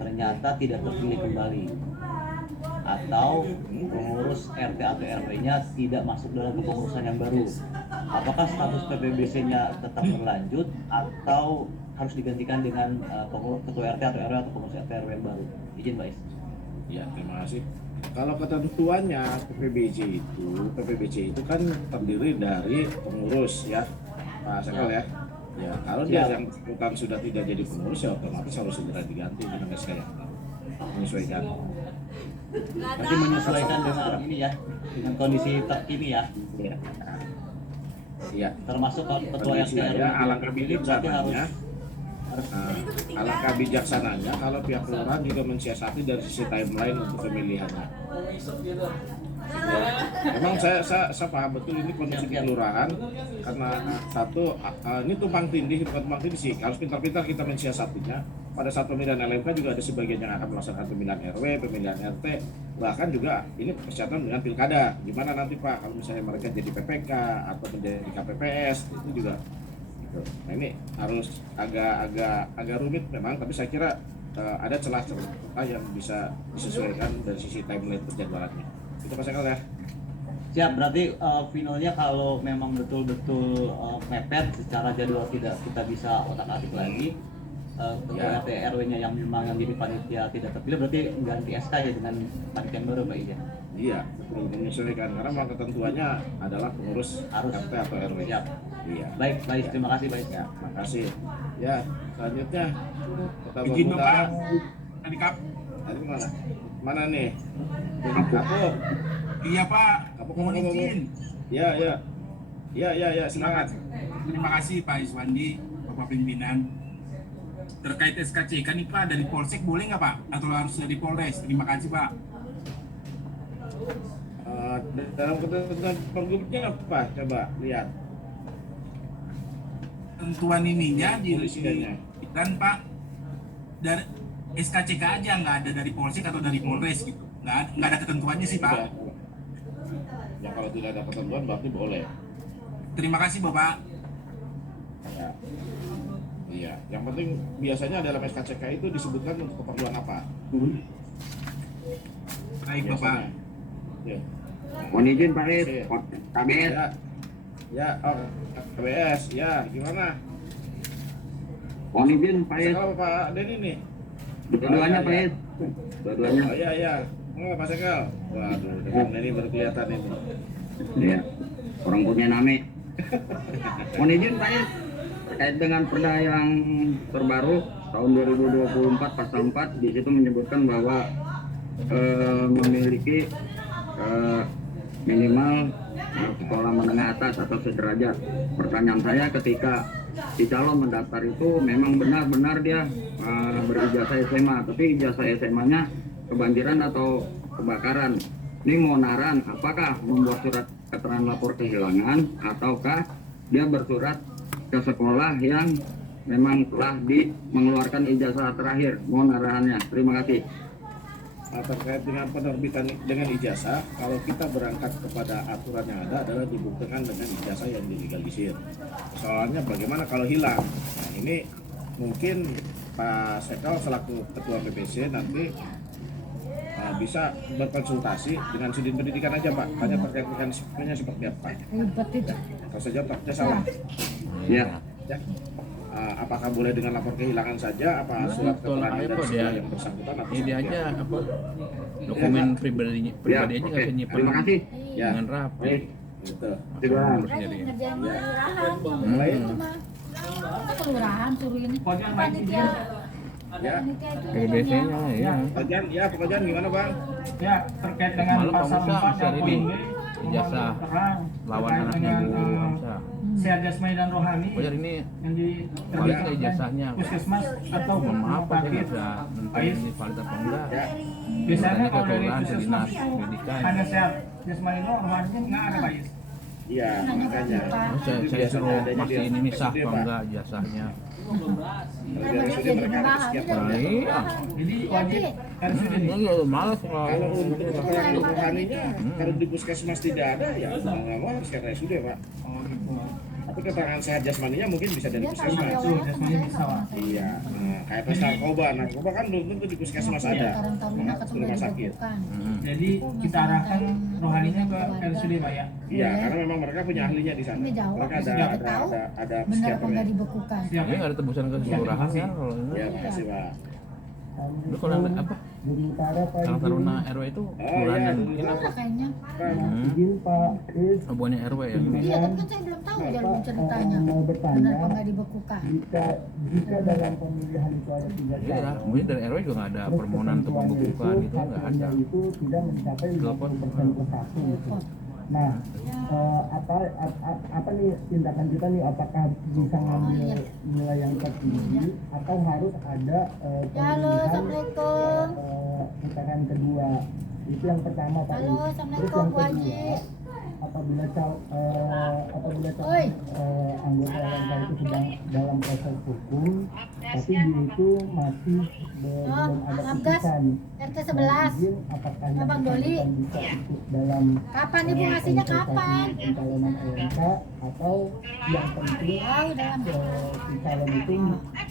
ternyata tidak terpilih kembali, atau pengurus RT atau RW-nya tidak masuk dalam kepengurusan yang baru. Apakah status PPBC-nya tetap berlanjut atau harus digantikan dengan ketua RT atau RW atau pengurus RT RW yang baru? Izin Pak Is. Ya, terima kasih. Kalau ketentuannya PPBC itu kan terdiri dari pengurus ya, Pak Sekal ya. Ya, kalau dia yang bersangkutan sudah tidak jadi pengurus ya otomatis harus segera diganti dengan SK yang baru. Menyesuaikan. Berarti menyesuaikan dengan ini ya, dengan kondisi terkini ya. Iya. Iya. Termasuk ketua RT RW Ya, alangkah berarti bijaksananya. Alangkah bijaksananya kalau pihak kelurahan juga mensiasati dari sisi timeline untuk pemilihannya. Ya. Memang saya paham betul ini kondisi kelurahan karena satu ini tumpang tindih, bukan tumpang tindih sih, harus pintar-pintar kita mensiasatinya. Pada saat pemilihan LMK juga ada sebagian yang akan melaksanakan pemilihan RW, pemilihan RT, bahkan juga ini persyaratan dengan pilkada. Gimana nanti Pak kalau misalnya mereka jadi PPK atau menjadi KPPS itu juga. Nah ini harus agak rumit memang, tapi saya kira ada celah-celah yang bisa disesuaikan dari sisi timeline perjadwalannya. Itu Pak Sekal ya. Siap, berarti finalnya kalau memang betul-betul mepet secara jadwal tidak kita bisa otak-atik lagi, ketua RT RW-nya yang memang yang jadi panitia tidak terpilih berarti ganti SK ya dengan panitia yang baru Pak Is ya? Iya, betul, menyesuaikan karena memang ketentuannya adalah pengurus Harus. RT atau RW. Siap. Iya. Baik, terima kasih Pak Is. Ya, makasih. Ya, selanjutnya kita Izin Bapak, berputar. tadi Kap. Tadi mana? Mana nih? Kapuk. Iya Pak, Kapuk mohon ngomong. izin. Ya, semangat. Terima kasih Pak Iswandi, Bapak Pimpinan. Terkait SKCK nih Pak, dari Polsek boleh nggak Pak? Atau harus dari Polres? Terima kasih Pak. Dalam ketentuan pergubnya apa? Coba lihat. Tentuan ininya Polisinya. dan Pak dari SKCK aja, nggak ada dari Polsek atau dari Polres gitu. Nggak ada ketentuannya sih Pak. Ya kalau tidak ada ketentuan berarti boleh. Terima kasih Bapak. Ya. Iya, yang penting biasanya dalam SKCK itu disebutkan untuk keperluan apa. Baik Bapak. Biasanya. Ya. Mohon izin Pak Is, Oke. KBS. KBS, ya gimana? Mohon izin Pak Is, Sekal Pak Denny nih. dua-duanya Pak Is, dua-duanya. Oh iya. Pak Sekal. Waduh, dengan Denny baru kelihatan ini. Iya, orang punya nama. Mohon izin Pak Is, terkait dengan perda yang terbaru tahun 2024 pasal 4 di situ menyebutkan bahwa memiliki minimal sekolah menengah atas atau sederajat. Pertanyaan saya ketika si calon mendaftar itu memang benar-benar dia berijazah SMA, tapi ijazah SMA-nya kebanjiran atau kebakaran. Ini mau naran apakah membuat surat keterangan lapor kehilangan ataukah dia bersurat ke sekolah yang memang telah mengeluarkan ijazah terakhir. Mohon arahannya. Terima kasih. Terkait dengan penerbitan dengan ijazah, kalau kita berangkat kepada aturan yang ada adalah dibuktikan dengan ijazah yang dilegalisir. Soalnya bagaimana kalau hilang? Nah, ini mungkin Pak Sekal selaku Ketua PPC nanti bisa berkonsultasi dengan Sudin Pendidikan aja Pak, tanya terkait mekanismenya seperti apa. Ribet itu. Kalau saja takutnya salah. Ya. Ya. Apakah boleh dengan lapor kehilangan saja, apa surat keterangan dari sekolah yang bersangkutan atau Ini seperti aja apa? apa dokumen pribadi Ya, aja nggak bisa nyimpan terima kasih. Ya. dengan rapi. Gitu. Langsung ngurus Mereka sendiri. ngerjain kelurahan. Lain? Itu mah. Kita kelurahan suruhin Pokoknya panitia. Ya. Panitia itu Kayak biasanya ya. Pekerjaan gimana Bang? Ya, terkait dengan Malam pasal Pak Musa 4 bisa yang poin ini, B, ijazah terang lawan terkait anaknya dengan Bu Hamsa. sehat jasmani dan rohani Oh ya ini yang valid ijazahnya. puskesmas atau Mohon maaf Pak, saya sakit. nggak bisa nentuin ini valid apa enggak. Ya. Biasanya Tanya ke kalau dari kelurahan, ke puskesmas dinas pendidikan. hanya sehat jasmani doang, rohaninya nggak ada Pak Is. Iya, makanya. Saya suruh Adanya mastiin di ini sah RSUD, apa Pak. enggak jasanya. Kalau di RSUD mereka ada psikiater. Nah, iya. Jadi wajib harus ini. Iya, malas kalau. Kalau untuk keterangan rohaninya, kalau di puskesmas tidak ada, ya mau nggak mau harus ke RSUD, Pak. Oh gitu. Tapi keterangan sehat jasmaninya mungkin bisa dari Dia kalau puskesmas. dia Tuh, WA jasmani sama bisa, saya Pak. nggak masalah. Iya, nah, kayak tes narkoba kan belum tentu di puskesmas ada. Karang Taruna Harus ke ketemu rumah sakit. dibekukan. Jadi kita arahkan rohaninya ke RSUD Pak ya. Iya, karena memang mereka punya ahlinya di sana. Ini jawab, Mereka sudah tahu ada benar apa psikiaternya. nggak dibekukan. Siap Ini ya. nggak ada tebusan ke kelurahan kan kalau ini. Ya, makasih, Pak. Lu kalau apa? Karang Taruna RW itu kelurahan iya, dan dulu. mungkin apa? Ada kayaknya. Hubungannya RW ya. Iya, tapi kan saya belum tahu jalur ceritanya. Benar apa nggak dibekukan. Jika dalam pemilihan itu ada 3 Iya, mungkin dari RW juga nggak ada permohonan untuk pembukuan gitu nggak ada. itu tidak mencapai 50% plus 1 gitu. Nah, apa nih tindakan kita nih, apakah bisa ngambil nilai yang tertinggi atau harus ada Halo, pemilihan Assalamualaikum. putaran kedua? Itu yang pertama, Pak. Halo, Terus Assalamualaikum, yang Bu Haji. kedua, apabila Oi. anggota LMK itu sedang dalam proses hukum, tapi dia itu masih belum ada Maaf, Gas. putusan. RT 11. Izin, apakah yang Abang Doli. bersangkutan bisa ikut dalam Kapan Ibu ngasihnya kapan? pencalonan LMK, atau yang penting Tahu dalam. si calon itu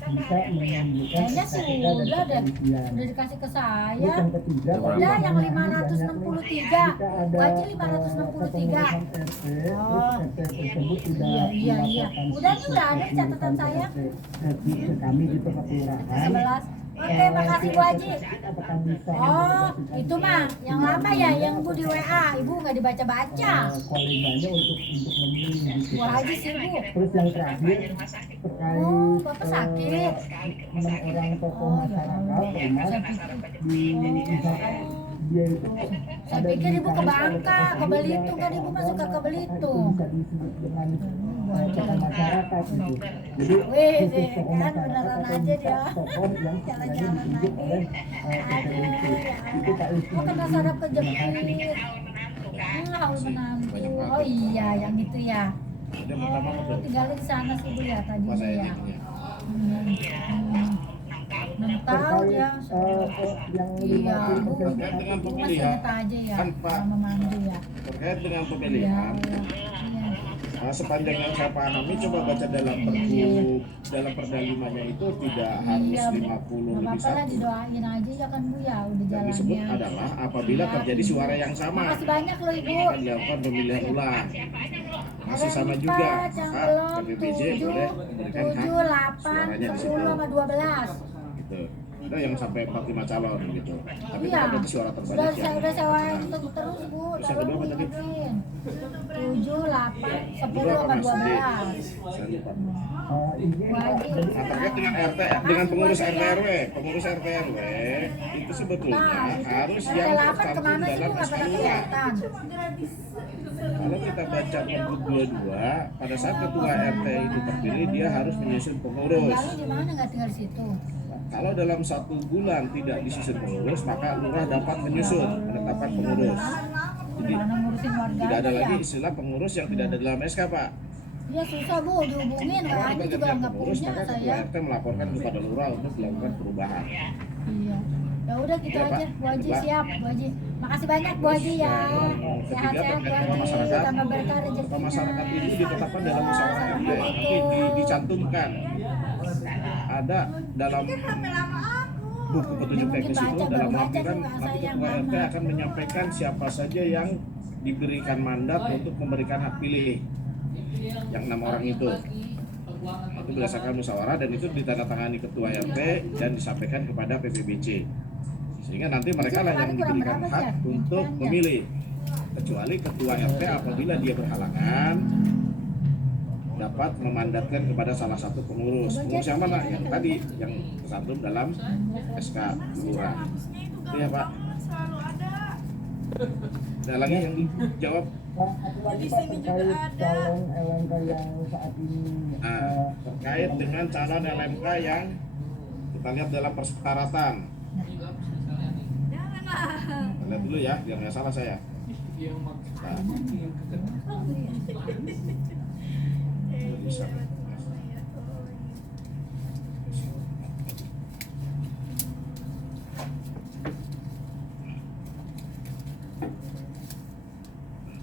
bisa menunjukkan Kayaknya SKSK sudah dari deh. kepolisian. Udah dikasih ke Terus saya. yang ketiga, Udah, Udah Pak, yang banyak 563. nih, jika ada Wajib 563. kepengurusan RT, terus Oh. RT tersebut sudah Iya. melaporkan Udah nih, udah ada kepengurusan catatan saya. ke kami di Kota Kelurahan. 11. Oke, makasih Bu Haji. Apakah bisa Oh, itu mah yang lama ya, yang Bu di WA. Ibu nggak dibaca-baca. koleganya untuk memilih gitu. Bu Haji sih Bu. Terus yang terakhir terkait Oh, Bapak sakit. 6 orang tokoh Oh, ya masyarakat Allah. rumah Saya pikir. di misalkan dia itu Saya pikir Ibu ke Bangka, ke Belitung, kan Ibu masuk ke Belitung. bisa disebut dengan tokoh masyarakat gitu. Jadi Wih, khusus tokoh kan masyarakat beneran atau aja dia. tokoh yang sekiranya ditunjuk oleh PPLC. Itu Pak Rizky. Oh, kena saraf kejepit. Haul menantu. Oh iya, yang itu ya. Dia pertama Oh, tinggalnya di sana sih Bu ya tadinya pas saya ya. ini. 6 tahun ya. Yang Iya, Ibu 50% Terkait dengan Ibu masih pemilihan, ingat aja ya. kan, Pak. Sama Mandu ya. terkait dengan Iya, pemilihan, iya. sepanjang yang saya pahami, coba baca dalam perpu, dalam perda 5-nya itu tidak harus Iya, 50 nggak lebih apa-apa lah, 1. didoain aja ya kan Bu ya, udah Yang disebut jalannya. adalah apabila Iya. terjadi suara yang sama, Makasih banyak loh Ibu. maka dilakukan pemilihan ulang. Masih sama juga, yang maka belum PBBJ 7, boleh memberikan 7, hak 8, suaranya di 10 situ. sama 12. Gitu. Ada yang sampai 45 calon gitu. Tapi Iya. kan ada suara Udah terbanyak saya yang udah sewain terus Bu, Terus yang tolong kedua apa tadi? diingetin. 7, 8, 10 kedua apa sama Mas? 12. Saya lupa. izin Pak. Wajib. Nah, terkait dengan dengan pengurus RT RW itu sebetulnya harus yang RT 8 tercantum kemana sih Bu, dalam nggak SK pernah lurah. kelihatan. Kalau kita baca Pergub 22, pada saat ketua RT itu terpilih, dia harus menyusun pengurus. Lalu di mana nggak tinggal di situ? Kalau dalam 1 bulan tidak disusun pengurus, maka lurah dapat menyusun menetapkan pengurus. Jadi Mana ngurusin warga tidak ada ya? lagi istilah pengurus yang tidak ada dalam SK, Pak. Iya susah Bu, dihubungin, Kalau WA-nya juga pergantian nggak pengurus, punya maka ketua saya. RT melaporkan kepada lurah untuk melakukan perubahan. Iya. Ya udah gitu Ya, Pak. aja, Bu Haji Pak. siap, Bu Haji. Makasih banyak Bu Haji ya. Ketiga, Sehat-sehat Bu terkait dengan Haji, masyarakat. tambah berkah Ketua rezekinya. masyarakat itu ditetapkan dalam musyawarah RT, nanti dicantumkan ada dalam buku petunjuk teknis itu, dalam arti kan nanti ketua RT akan menyampaikan siapa saja yang diberikan mandat untuk memberikan hak pilih, yang 6 orang itu berdasarkan musyawarah, dan itu ditandatangani ketua RT dan disampaikan kepada PPBC, sehingga nanti mereka lah yang diberikan hak untuk memilih, kecuali ketua RT apabila dia berhalangan dapat memandatkan kepada salah satu pengurus. Pengurus yang mana? Yang tadi, yang tercantum dalam SK lurah. Itu ya Pak. Ada lagi yang dijawab? Pak, satu lagi Pak, terkait calon LMK yang saat ini Terkait dengan calon LMK yang kita lihat dalam persyaratan. Kita lihat dulu ya, biar nggak salah saya.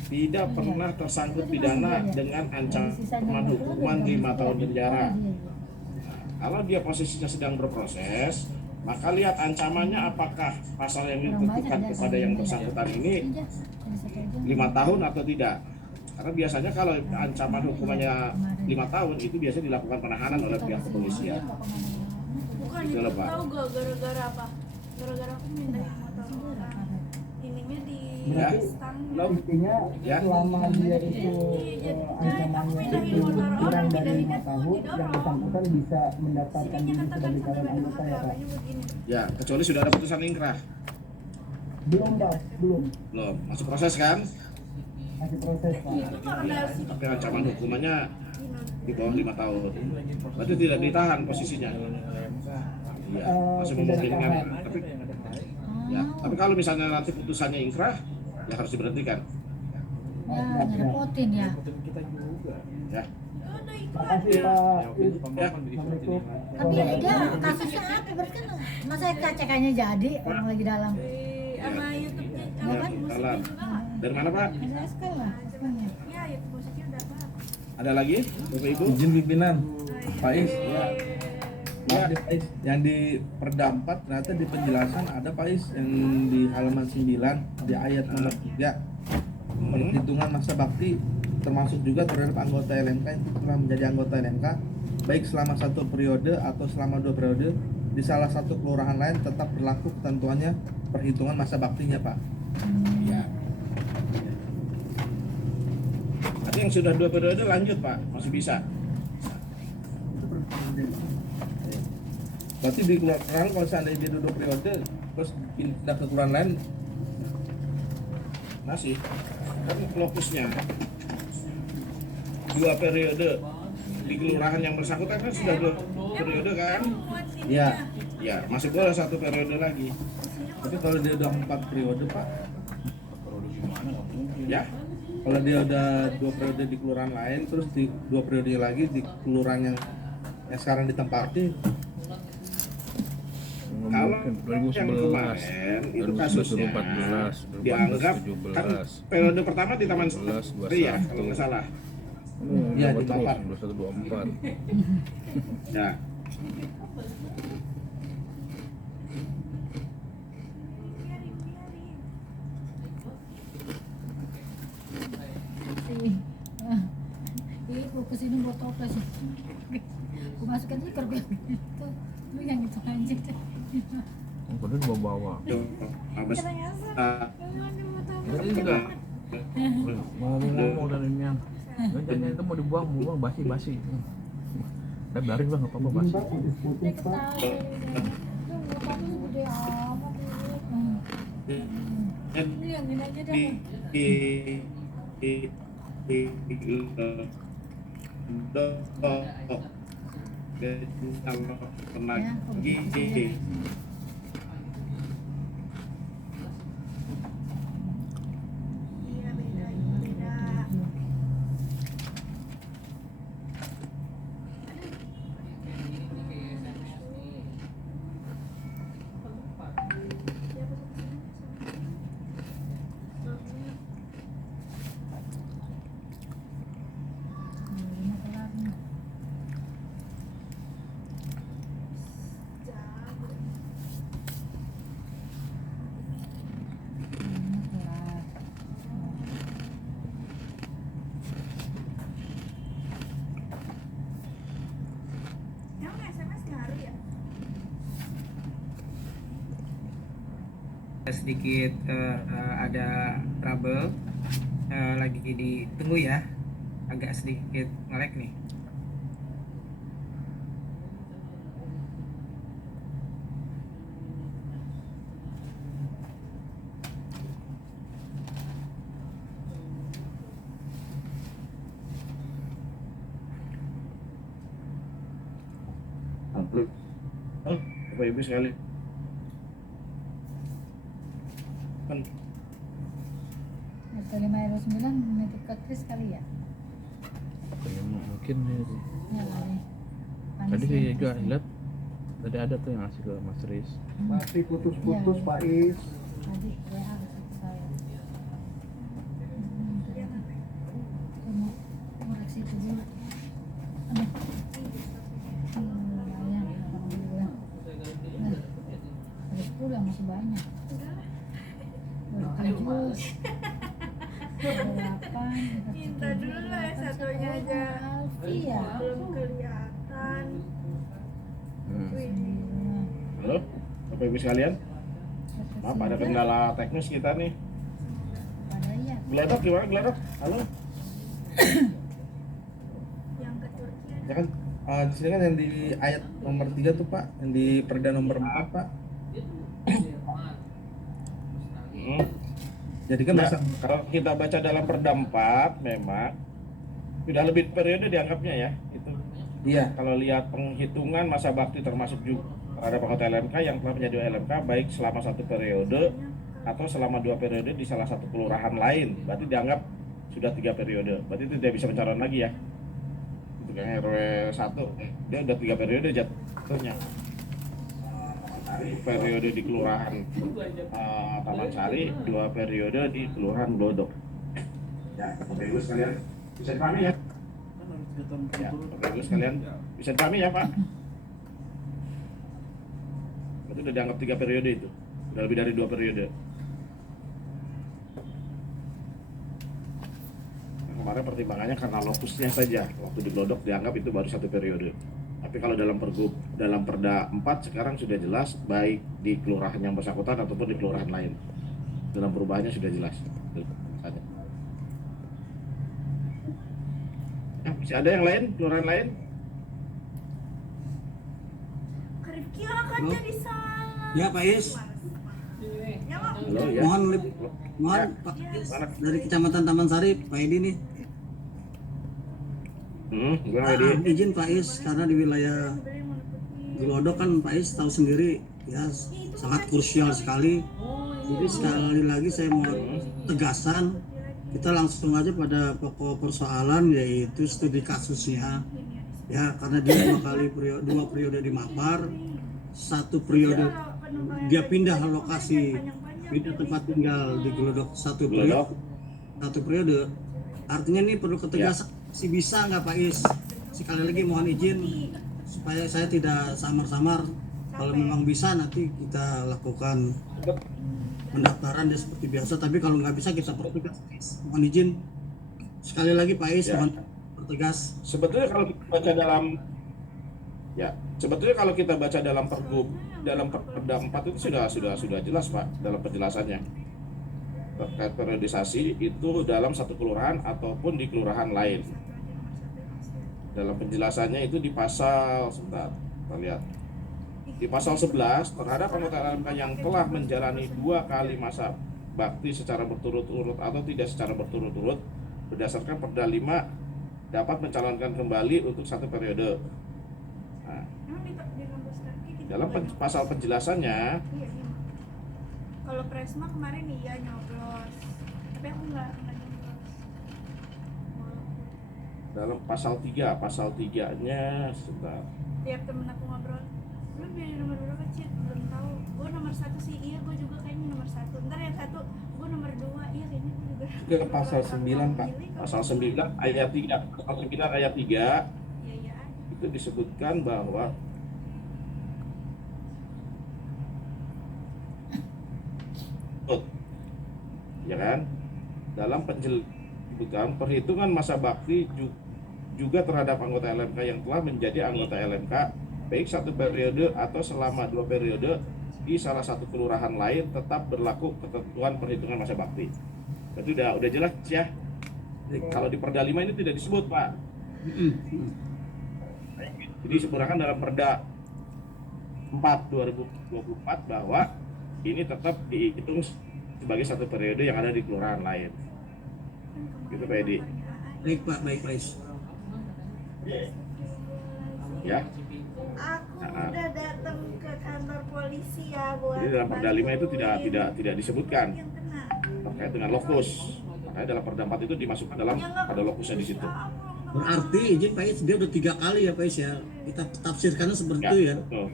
Tidak pernah tersangkut pidana dengan ancaman hukuman 5 tahun penjara. Kalau dia posisinya sedang berproses, maka lihat ancamannya apakah pasal yang ditentukan kepada yang bersangkutan ini 5 tahun atau tidak. Karena biasanya kalau ancaman hukumannya 5 tahun itu biasanya dilakukan penahanan oleh pihak kepolisian. Bukan Gitu itu loh, Pak. tahu gak gara-gara apa? Gara-gara aku minta motor orang. Ininya di Ya. stang. Intinya Ya. selama dia itu ancamannya itu kurang dari 5 tahun, yang bersangkutan bisa mendapatkan diri sebagai calon anggota ya Pak? Ya, kecuali sudah ada putusan ingkrah. Belum Pak, belum. Belum, masih proses kan? Masih proses Pak. Ya, tapi ancaman hukumannya di bawah 5 tahun. Berarti tidak ditahan posisinya. Iya, masih memungkinkan. Tapi ya, tapi kalau misalnya nanti putusannya ingkrah, ya harus diberhentikan. Ya, ngerepotin ya. Ya. Makasih Pak. Ya. Assalamualaikum. Tapi dia kasusnya apa? Berarti kan masa KCK-nya jadi orang lagi dalam. Sama YouTube-nya, Ya, apa musiknya salah. juga nggak? Dari mana, Pak? Ada SK lah. SK-nya. Ya, YouTube musiknya udah apa? Ada lagi, Bapak Ibu? Izin pimpinan, Pak Is. Ya. Maaf nih, Pak Is. Yang di Perda 4 ternyata di penjelasan ada Pak Is yang di halaman 9 di ayat nomor 3. Perhitungan masa bakti termasuk juga terhadap anggota LMK yang telah menjadi anggota LMK baik selama 1 periode atau selama 2 periode di salah satu kelurahan lain tetap berlaku ketentuannya perhitungan masa baktinya Pak. Ya. Nanti yang sudah 2 periode lanjut, Pak, masih bisa. Berarti di kelurahan kalau seandainya dia 2 periode terus pindah ke kelurahan lain Masih. Kan lokusnya 2 periode di kelurahan yang bersangkutan kan sudah 2 periode kan? ya. Ya, masih boleh 1 periode lagi. Tapi kalau dia udah 4 periode Pak, Ya. kalau dia udah 2 periode di kelurahan lain terus di 2 periode lagi di kelurahan yang sekarang ditempati, Kalau mungkin yang 2011, kemarin itu kasusnya 2014, dianggap kan 2017, periode pertama di Taman 11, Sari ya, kalau nggak salah. Iya, di di Bapak. 21, 24. Ya. Iya, gue kesini buat toples. Gue masukin stiker gue itu. Lu yang itu aja. Padahal dibawa-bawa. Habis Jadi juga mau ngomong dari ini yang jangan itu mau dibuang basi-basi. Udah biarin bang, nggak apa-apa basi. Pak, putus-putus Pak. Gede amat. Ini yang ini aja deh. Iya, beda, beda. Emang SMS ngaruh ya? Sedikit ada trouble, lagi ditunggu ya, agak sedikit nge-lag nih. Bapak Ibu sekali. Kan RT 5 RW 9 menitip ke Kris kali ya? Mungkin ya. Ya kali. Tadi saya juga lihat tadi ada tuh yang ngasih ke Mas Riz. Masih putus-putus Pak Is. Tadi WA ke saya. Mau koreksi itu dulu. Aduh. Ya, alhamdulillah. Nah, ada 10 masih banyak. Jus. Minta dulu lah satunya aja. Iya. Belum kelihatan. Halo, Bapak Ibu sekalian. Maaf ada kendala teknis kita nih. Geledak gimana geledak? Halo. Yang ke Turki Ya kan di sini kan yang di ayat nomor 3 tuh Pak, yang di perda nomor 4 Pak. Jadi kan Nah, kalau kita baca dalam perda 4 memang sudah lebih periode dianggapnya ya. Itu. Iya. Kalau lihat penghitungan masa bakti termasuk juga terhadap anggota LMK yang telah menjadi LMK baik selama 1 periode atau selama 2 periode di salah satu kelurahan lain, berarti dianggap sudah 3 periode. Berarti tidak bisa pencalonan lagi ya. Untuk yang RW 1 dia udah 3 periode jatuhnya. Periode di kelurahan Taman Sari, 2 periode di kelurahan Glodok. Ya, Bapak Ibu sekalian bisa dipahami ya? Ya, Bapak Ibu sekalian bisa dipahami ya Pak? Itu udah dianggap 3 periode itu, udah lebih dari 2 periode. Nah, kemarin pertimbangannya karena lokusnya saja, waktu di Glodok dianggap itu baru 1 periode. Tapi kalau dalam pergub, dalam perda 4 sekarang sudah jelas baik di kelurahan yang bersangkutan ataupun di kelurahan lain. Dalam perubahannya sudah jelas. Ya, masih ada yang lain, kelurahan lain? Rifki akan jadi salah. Ya Pak Is. Ya Mak. Halo ya. Mohon Pak Is dari Kecamatan Taman Sari, Pak Edi nih. Gimana Edi? Izin Pak Is karena di wilayah Glodok kan Pak Is tahu sendiri ya sangat krusial sekali. Jadi sekali lagi saya mau tegasan, kita langsung aja pada pokok persoalan yaitu studi kasusnya. Ya karena dia 2 periode di Mapar, 1 periode dia pindah lokasi, pindah tempat tinggal di Glodok 1 periode. Artinya ini perlu ketegasan. Si bisa nggak Pak Is? Sekali lagi mohon izin supaya saya tidak samar-samar. Kalau memang bisa nanti kita lakukan pendaftaran dia seperti biasa. Tapi kalau nggak bisa kita pertegas. Mohon izin sekali lagi Pak Is, mohon pertegas. Sebetulnya kalau kita baca kalau kita baca dalam pergub dalam perda 4 itu sudah jelas Pak dalam penjelasannya. Terkait periodisasi itu dalam 1 kelurahan ataupun di kelurahan lain. Dalam penjelasannya itu di pasal, sebentar, kita lihat. Di pasal 11, terhadap anggota LMK yang telah menjalani 2 kali masa bakti secara berturut-turut atau tidak secara berturut-turut, berdasarkan Perda 5 dapat mencalonkan kembali untuk 1 periode. Nah, dalam pasal penjelasannya, kalau Presma kemarin iya nyoblos, tapi aku nggak nyoblos. dalam pasal 3-nya sebentar. Tiap temen aku ngobrol, belum jadi nomor berapa Cid? Belum tahu. Gue nomor 1 sih, iya gue juga kayaknya nomor 1. Ntar yang 1, gue nomor 2, iya kayaknya gue juga. Ke pasal 9 Pak. Pasal 9 ayat 3. Pasal 9 ayat 3 itu disebutkan bahwa ya kan, dalam penjelasan perhitungan masa bakti juga terhadap anggota LMK yang telah menjadi anggota LMK baik 1 periode atau selama 2 periode di salah satu kelurahan lain tetap berlaku ketentuan perhitungan masa bakti. Itu udah jelas ya. Kalau di Perda 5 ini tidak disebut Pak. Jadi disebutkan dalam Perda 4 2024 bahwa ini tetap dihitung sebagai 1 periode yang ada di kelurahan lain. Gitu Pak Edi. Baik Pak Is. Ya. Aku udah datang ke kantor polisi ya buat. Jadi dalam Perda 5 itu tidak disebutkan terkait dengan lokus Makanya dalam Perda 4 itu dimasukkan dalam ada lokusnya di situ. Berarti izin Pak Is dia udah 3 kali ya Pak Is ya. Kita tafsirkannya seperti itu ya. Betul.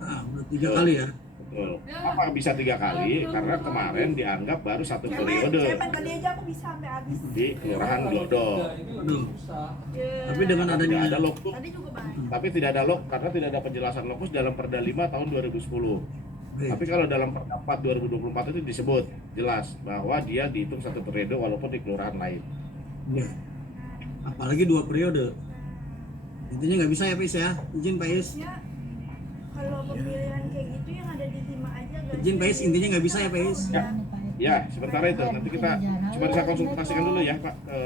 Ah, udah 3 kali ya. Betul. Apa bisa 3 kali? Karena kemarin dianggap baru 1 periode tadi aja aku bisa sampai habis. di Kelurahan Glodok. Tapi dengan adanya Tidak ada lokus, Tadi juga banyak. tapi tidak ada karena tidak ada penjelasan lokus dalam Perda 5 tahun 2010. Tapi kalau dalam Perda 4 2024 itu disebut jelas bahwa dia dihitung 1 periode walaupun di kelurahan lain. ya. Apalagi 2 periode. Intinya nggak bisa ya Pak Is ya. Izin Pak Is. Ya, kalau pemilihan kayak gitu yang ada di Hima aja gak Izin Pak Is, intinya nggak bisa ya Pak Is. Ya, sementara itu nanti kita coba bisa konsultasikan dulu ya Pak ke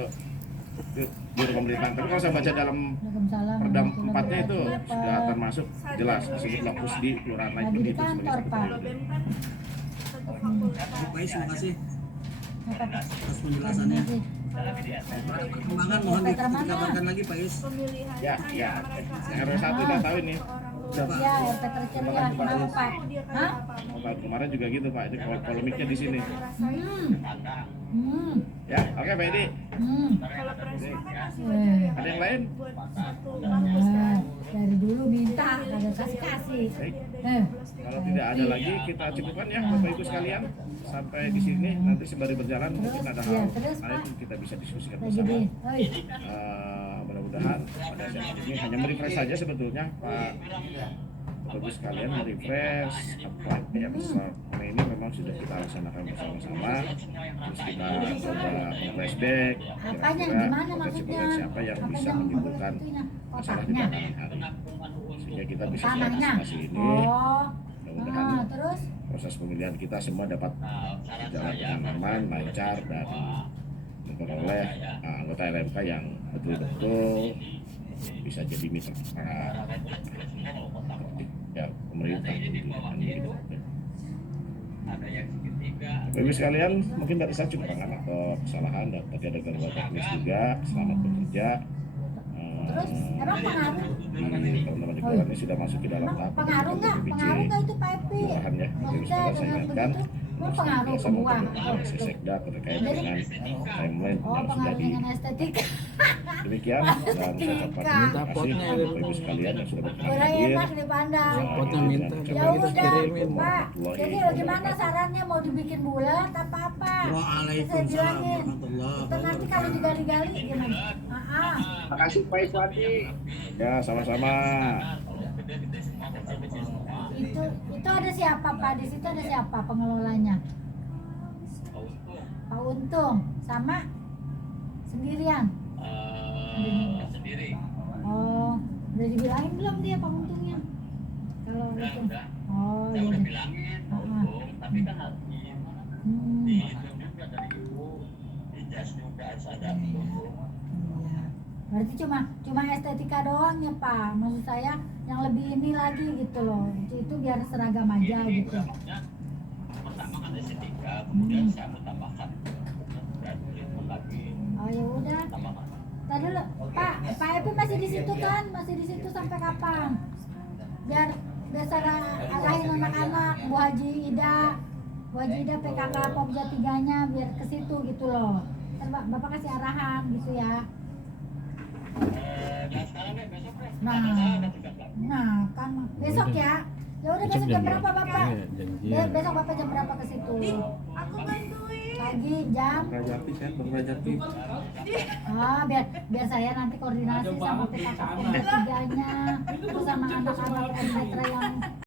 Biro Pemerintahan. Tapi kalau saya baca dalam Waalaikumsalam. Perda 4-nya itu sudah termasuk jelas disebut lokus di kelurahan lain Lagi di begitu sebagai kantor, 1 Pak. periode. BEM kan satu fakultas. Pak Is, makasih Apa, Pak? atas penjelasannya. Perkembangan mohon dikabarkan lagi Pak Is. Pemilihan Ya, ya. Yang RW 1 udah tahu ini. Ya, RT terceria. Kenapa, Pak? Hah? Pak, kemarin juga gitu Pak, ini polemiknya di sini. Ya, oke Pak Edi. Kalau Presma kan masih Ada yang lain? buat satu kampus kan. Dari dulu minta, kagak kasih-kasih. Baik. Kalau tidak ada lagi kita cukupkan ya Bapak Ibu sekalian sampai di sini. Nanti sembari berjalan mungkin ada hal lain kita bisa diskusikan bersama. Mudah-mudahan pada saat ini hanya merefresh saja sebetulnya Pak Bapak Ibu sekalian, merefresh apa yang selama ini memang sudah kita laksanakan bersama-sama. Terus kita coba flashback Apanya? kira-kira Gimana potensi-potensi maksudnya? apa yang Apa bisa yang menimbulkan itunya? masalah di Kotaknya? belakangan hari, sehingga kita bisa Tanahnya? mengantisipasi ini. Oh. Mudah-mudahan Terus? proses pemilihan kita semua dapat berjalan dengan aman, lancar, dan memperoleh anggota LMK yang betul-betul bisa jadi mitra ya pemerintah. Bapak Ibu sekalian, mungkin dari saya cukup atau kesalahan dan tadi ada gangguan teknis juga. Selamat bekerja. Terus? Emang pengaruh? Teman-teman di kelurahan ini sudah masuk ke dalam tahap Pengaruh nggak? Pengaruh nggak itu Pak Epi? kelurahan ya. Bapak Ibu Maksudnya sekalian saya dengan ingatkan begitu, mau pengaruh ke buah? Sekda terkait dengan timeline Oh, yang sudah pengaruh di dengan estetik. demikian dan saya ucapkan terima kasih kepada Bapak Ibu sekalian yang sudah berkenan Kurang hadir. enak dipandang. Potnya minta Ya coba kita udah, kirimin. Pak. Jadi bagaimana sarannya, mau dibikin bulat apa apa? Saya Waalaikumsalam bilangin. warahmatullahi Ntar nanti kalau digali-gali gimana? Makasih Pak Iswati. Ya, sama-sama. Itu ada siapa Pak? Di situ ada siapa pengelolanya? Pak Untung sama sendirian. Sendiri. Oh, udah dibilangin belum dia Pak Untungnya? Kalau itu. Oh, iya. Bilangin untung, tapi kan harus dihitung juga dari ibu, ijaz juga harus ada untung. Iya. Berarti cuma estetika doang ya Pak. Maksud saya yang lebih ini lagi gitu loh. Itu biar seragam aja gitu. Pertama kan estetika, kemudian saya mau tambahkan dan lagi. Oh ya udah. Tadi dulu, Pak Epi masih di situ kan? Masih di situ sampai kapan? Biar arahin anak-anak, Bu Haji Ida, PKK Pokja 3-nya biar ke situ gitu loh. Ntar Bapak kasih arahan gitu ya. Nah kan besok ya. Ya udah besok jam berapa Bapak? Besok Bapak jam berapa ke situ? Aku bantuin. Pagi jam. Rajati saya berrajati. Biar saya nanti koordinasi sama PKK 3-nya, terus sama anak-anak RT yang